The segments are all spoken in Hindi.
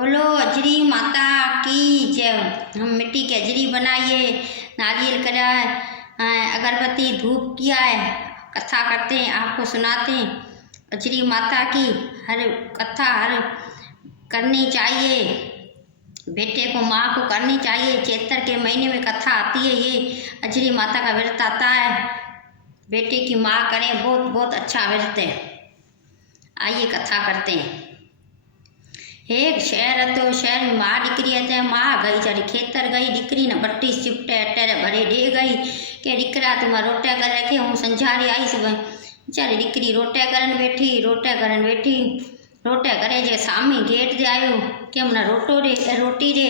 बोलो अजरी माता की जय। हम मिट्टी की अजरी बनाइए, नारियल कराए, अगरबत्ती धूप किया है, कथा करते हैं, आपको सुनाते हैं अजरी माता की। हर कथा हर करनी चाहिए, बेटे को माँ को करनी चाहिए। चैत्र के महीने में कथा आती है, ये अजरी माता का व्रत आता है, बेटे की माँ करें, बहुत बहुत अच्छा व्रत है। आइए कथा करते हैं। एक शहर હતો, शहर में माँ दीकरी હતી। माँ गई जरी खेतर गई, दीकरी ने बट्टी चिपटे अटेरे भरे दे गई के दीकरा तुम्हारा रोटिया कर रखे, हूँ संझारी आई सब। बेचारी दीकरी रोटिया करन बैठी, रोटिया करन बैठी, रोटिया करे जे सामी गेट दे आयो के मना रोटो दे रोटी दे।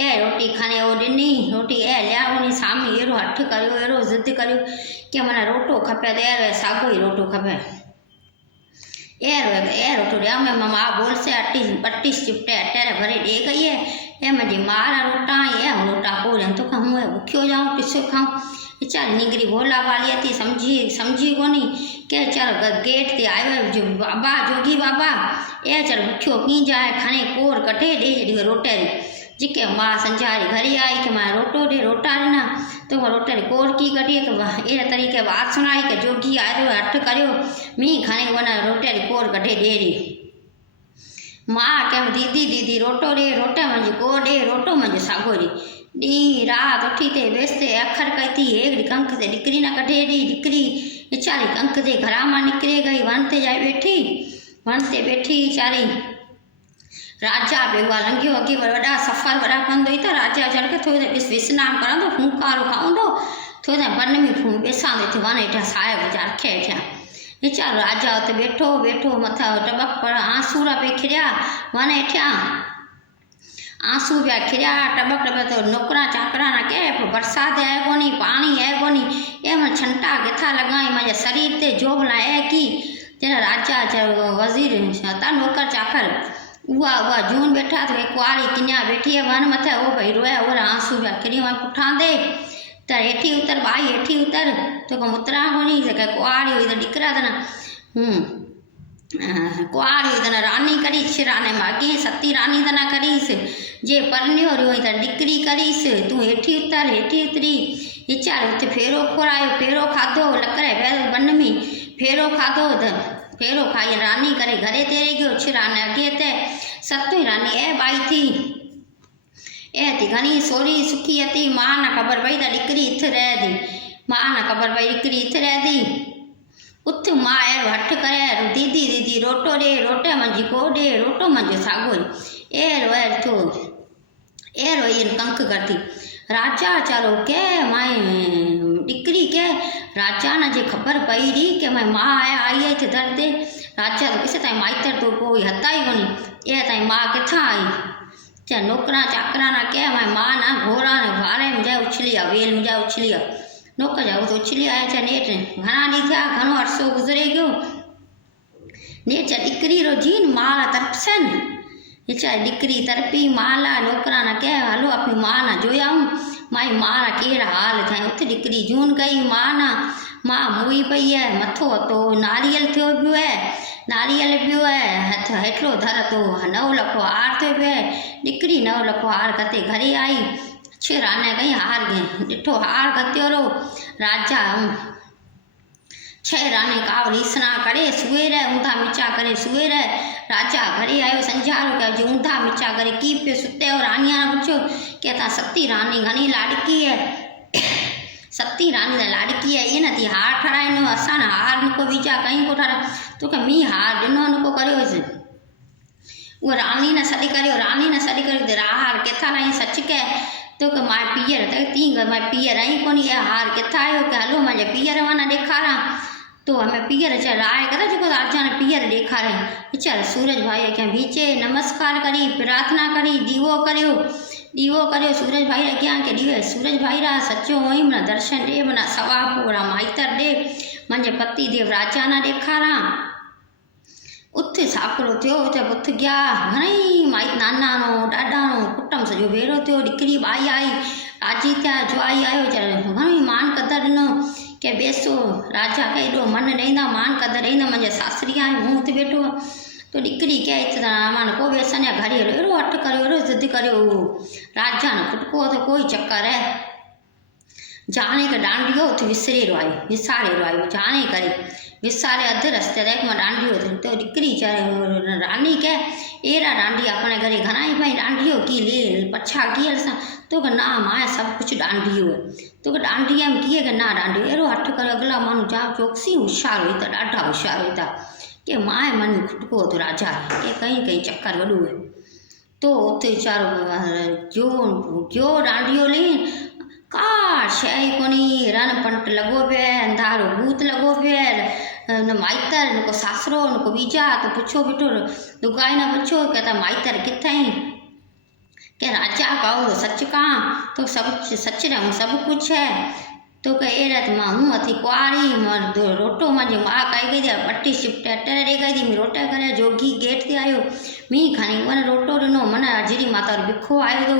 ए रोटी खाने वो दिनी रोटी ए लिया सामी एरो हठ करियो, एरो जिद करियो के मना रोटो खपे, तो सागो ही रोटो खपे। ए रोटो रे मैं माँ बोल से अट्टी बट्टी चिपटे अटेरे भरे दे गई है। ए मुझे मारा रोटा ये रोटा को तो कहूँ भूख्यो जाऊँ किसो खाऊँ। बेचारी निगरी भोला वाली थी, समझी कोनी के चल गेट ते आयो जो बाबा जोगी बाबा ए चल भूख्यो पी जाए खाने कोर कटे दे रोटे जिके माँ संझारी घरे आई के माँ रोटो दे रोटा देना, तो वह रोटे कोर की कटी ए तरीके बात सुनाई के जोगी आयो हठ करियो मी खाने वना रोटे कोर कटे दे रही। माँ के दीदी दीदी रोटो दे रोटे मंझे को दे रोटो मंझे सागो रे। डी रात उठी ते बेसते अखर कहती एक कंक से दीकरी ना कटे दी। दीकरी बेचारी कंक से घरा में निकले गई, वनते जाए बैठी, वनते बैठी चारी राजा बेवा लंघियो अगे वड़ा सफर वड़ा कंदो ही तो राजा चढ़ के थोड़ी देर विश्राम करा तो फूंकारो खाऊंदो, थोड़ी देर बन में फूं बेसा दे वन हेठा साया बजा रखे हेठा। बेचारो राजा उते बैठो बैठो मथा टबक पर आंसूरा पे खिरिया वन हेठा, आंसू पिया खिरिया टबक टबक। तो नौकरा चाकरा ना के बरसात है कोनी, पानी है कोनी, ए मैं छंटा किथा लगाई मुझे शरीर ते जोबला है की तेरा राजा वजीर था नौकर चाकर उआ जून बैठा तो कुआरी किन्या बैठी है वन मथे वो भाई रोया और आंसू पिया खिरी वहाँ पुठा दे तो हेठी उतर भाई हेठी उतर तो कम उतरा कोनी कुआरी हुई तो दिकरा था कुआरी हुई तो रानी करीस राने मागे सती रानी तना करीस जे परन्यो रही तो दिकरी करीस तू हेठी उतर हेठी उतरी। विचार उते फेरो खोरायो, फेरो खाधो लकड़े बैल बन में फेरो खाधो तो फेरो खाई रानी करे घरे तेरे गयो छिराने अगे ते सतु रानी ए बाई थी ए थी घनी सोरी सुखी थी। माँ ना खबर पई तो दीकरी इथ रह दी, माँ ना खबर पई दीकरी इथ रह दी। उथ माँ ए हठ करे दीदी दीदी रोटो दे रोटे मंझी को दे रोटो मंझो सागो ए रोए थो ए रोई कंक करती। राजा चारो के माए दीकरी के राजा ने जे खबर पई री के मैं माँ आया आई थे दर्दे राजा तो किसे ताई माइतर तो कोई हता ही कोनी ए ताई माँ किथा आई। चाहे नौकरा चाकरा ना के मैं माँ ना घोड़ा ने भारे में जाए उछलिया वेल में जाए उछलिया नौकर जाओ तो उछली आया चाहे नेट घना नहीं था घनो अरसो गुजरे गयो नेट चाहे दीकरी रो जीन माला तरपसन ये चाहे दीकरी तरपी माला नौकरा ना के हलो अपनी माँ ना जोया हूँ माई माँ रा केड़ा हाल थे। उत दीकरी जून गई माँ ना माँ मुई पई है मथो तो नारियल थियो पियो है, नारियल पियो है हथ हेठलो धर तो 9 लखो हार थियो पियो है। दीकरी 9 लखो हार कते घरे आई छे राने गई हार गए डिठो हार कत्यो रो राजा छे राने काव रीसना करे सुए रहे ऊंधा मिचा करे सुए रहे। राजा घरे आयो संझारो क्या जो ऊंधा मिचा करे की पे सुते और रानिया ने पूछो कहता सती रानी घनी लाडकी है, सती रानी ने लाडकी है ये नथी हार ठराई नो असा ने हार नको बीजा कहीं को ठरा तो के मी हार दिनो नको करियो से वो रानी ने सदी करियो, रानी ने सदी करियो तेरा हार केथा लाई सच के तो के माय पियर तक तीन माय पियर आई कोनी ये हार केथा आयो के हलो मुझे पियर वाना देखारा तो हमें पियर चा राय करे जो राजा ने पियर देखारे। बेचारा सूरज भाई क्या बीचे नमस्कार करी प्रार्थना करी दीवो करियो सूरज भाई क्या के दीवे सूरज भाई रा सच्चो वही मना दर्शन दे मना सवा पूरा माइतर दे मंजे पति देव राजा ना देखारा। उत साकरो थियो उते उथ गया घणई माई नाना नो डाडा नो कुटुंब सजो भेरो थियो दीकरी बाई आई राजी थिया ज्वाई आयो चल घणई मान कदर नो के बेसो राजा के एडो मन ॾींदा मान कदर ॾींदा मुंहिंजे सासरी आहे मूं उते वेठो तो ॾिकरी कहे माना को बि असांजा घरे अहिड़ो हट करियो अहिड़ो ज़िद करियो राजा न खुटको त कोई चक्कर है जाने का डांडियो उते विसारे रहियो जाने करे विसारे अधु रस्ते तक मां डांडियो तो ॾिकरी रानी के एरा डांडिया अपने घरे घणाई भाई डांडियो की ले पछा की असां तो कि ना मां सब कुछ डांडियो है तो कि डांडिया में किए कि ना डांडियो अहिड़ो हट करे अगला माण्हू जाम चौकसी होशियार हुई त ॾाढा होशियार हुई था कि माए मन खुटको तो राजा के कहीं चक्कर वॾो है तो उते वीचारो जो डांडियो ले का शइ कोनी रण पंट लॻो पियो आहे अंधारो भूत लॻो पियो आहे न माइतर न को सासरो न को बीजा तो पुछो बिठो दुगाई न पुछो कहता माइतर किथे के राजा कहो सच कहाँ तो सब सच रंग सब कुछ है तो कहे रत मां हूँ अथी कुआरी रोटो मुंहिंजी माँ कई गई थी पट्टी शिफ्ट अटर ॾेई गई थी रोटा करे जोगी गेट ते आयो मींहुं खणी मन रोटो ॾिनो मन अजरी माता बिखो आयो तो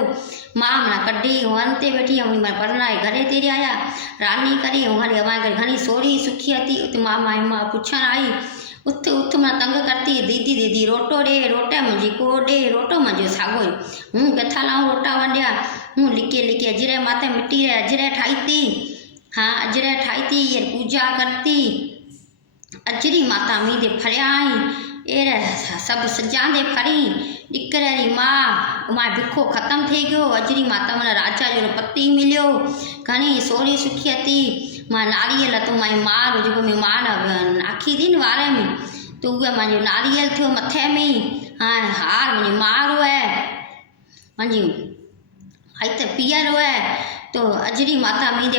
मां मना कढी वन ते वेठी हुई मैं परनाए घरे ते आया रानी करी हमारे हमारे घर घणी सोरी सुखी थी उते मां पुछण आई उत मां तंग करती दीदी रोटो ॾे रोटा मुंहिंजी को ॾे रोटो मुंहिंजो साॻो ई हूँ किथां लाऊं रोटा वंडिया हूँ लिके अजरे माता मिट्टी रे अजरे ठाही थी हाँ अजरे ठाही थी ये पूजा करती अजरी माता मी दे फरिया आई एरे सब सजांदे फरी ॾिकरी मां बिखो ख़त्म थी गयो अजरी माता मन राजा जो पति मिलियो घणी सोरी सुखी थी मां नारियल तो माई मार जो मार नाखी थी न वार में तो उहे मुंहिंजो नारियल थियो मथे में हाँ हार मुंहिंजी मार है मुंहिंजी हिते पीअर है तो अजरी माता मी दे